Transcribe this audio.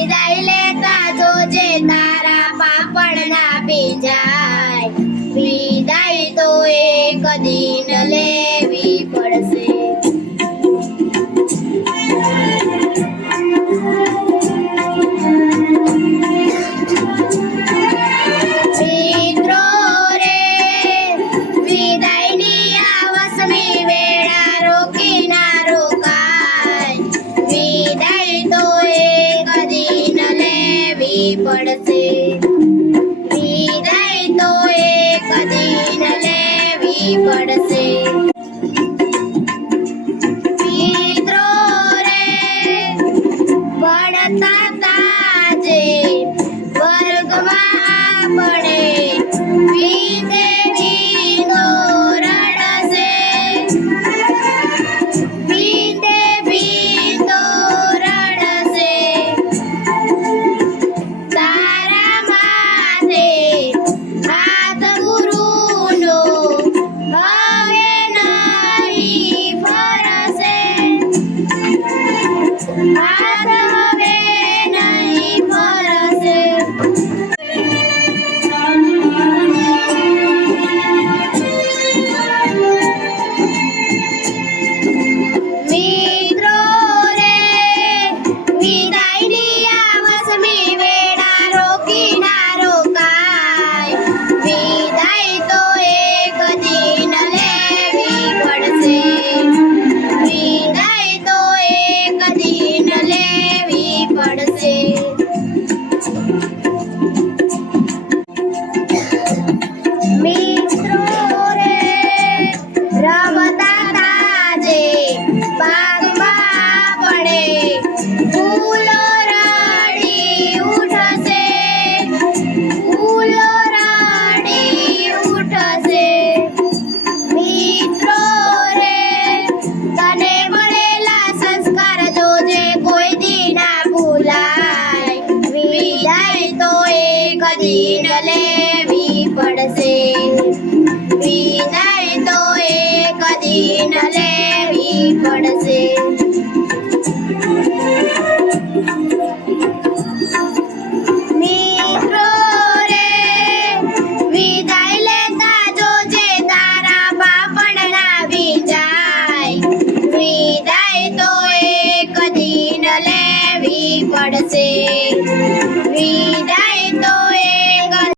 વિદાય લેતા જોજે તારા પાપણ ના ભીંજાય વિદાય તો એક દિન લેવી પડશે પડશે વિદાય તો એક દિન લેવી પડશે મિત્રો રે પડતા તાજે વર્ગમાં આપણે વિદેવીનો રડશે વિદેવીનો રડશે હાથ ગુરુનો હવે નહીં ફરશે હાથ હવે નહીં ફરશે મિત્રો રે વિદાયની આવસમી વેળા રોકી ના રોકાય વિદાય તો એક દિન લેવી પડશે વિદાય તો એક દિન લેવી પડશે મિત્રો રે રમતા તાજે પાકમાં પડે ફૂલો રડી ઉઠશે ફૂલો રડી ઉઠશે મિત્રો રે તને મળેલા સંસ્કાર જોજે કોઈ દી ના ભૂલાય વિદાય તો એક દિન લેવી પડશે વિદાય તો એક દિન લેવી પડશે મિત્રો રે વિદાય લેતા જોજે તારા પાપણ ના ભીંજાય વિદાય તો એક દિન લેવી પડશે